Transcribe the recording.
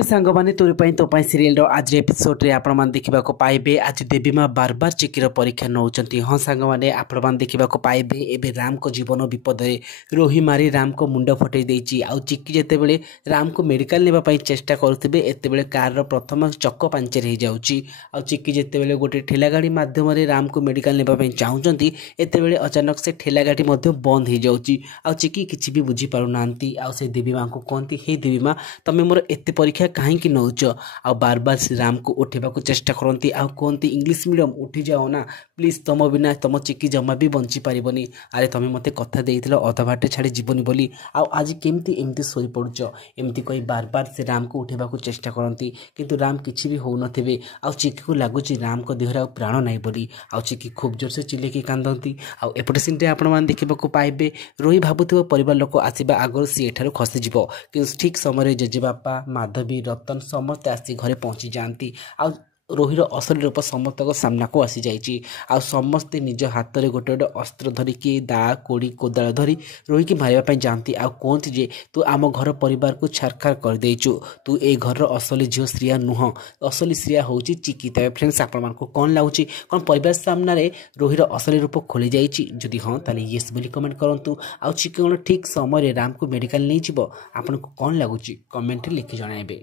तेबे सांगमाने तो सीरियल आज एपिसोड रे आपण मान देखा पाइबे आज देवी माँ बार बार चिकीर परीक्षा नौकरी। हाँ सांग मैंने आपण मान देखा पाइबे एबे राम को जीवन विपद रोही मारी राम को मुंड फटई देछि। आउ चिकी जेतेबेले राम को मेडिकल नेबा पई चेष्टा करुथिबे एतेबेले कार रो प्रथम चक्क पंचर हो जाउछि। आउ चिकी जेतेबेले गोटे ठेला गाड़ी माध्यम रे राम को मेडिकल नेबा पई चाहुचंती एतेबेले अचानक से ठेला गाड़ी मध्य बंद हो जाउछि। आउ चिकी किछि भी बुझी पारु नांती। आउ से देवी माँ को कहती हे देवी माँ तमे मोर एते परीक्षा कहीं नौच आ बार बार श्री राम को उठेबा चेष्टा करती। आ कहती इंग्लिश मीडियम उठी जाओ ना प्लीज तुम बिना तुम चिकी जमा भी बंची पारिबनी। अरे तुम मत कथा देइथिलो अधा बाटे छाड़ी जीवनी बोली आ आज केमती एमती सोई पड़ुच एमती कही बार बार से राम को उठेबा चेष्टा करती किंतु राम किछि भी हो नथिबे। आ चिकी को लगुच राम को देहरा प्राण नाही बोली। आ चिकी खूब जोर से चिलेकी कांदती। आ एपटे सीन आपण मान देखा पाइबे रोही भाबुथिबो परिवार लोक आसीबा आगर सी एठारु खसी जिवो किंतु ठीक समय जेजेबापा माधवी रतन समस्ते आसी घरे पहुंची जाती। आ रोहीर असली रूप समस्त सामना को आसी जाइए। आ समस्ते निज हाथ में गोटे गोटे अस्त्र धरिकी दा कोड़ी कोदाल धरी रोही की मारिबा जाती। आ कहती जे तू आम घर परिवार को छारखार कर देचु तू ए घर असली झील श्रिया नुह असली श्रिया हूँ चिकी। तबे फ्रेंड्स आपण मानक कौन लगुच कौन परिवार सामने रोहीर असली रूप खोली जाइए जदि हाँ ताले येस बोली कमेंट करूँ। आ चिकी कौन ठीक समय राम को मेडिकल नहीं जीव आपन को कौन लगुच कमेंट लिखि जणाइबे।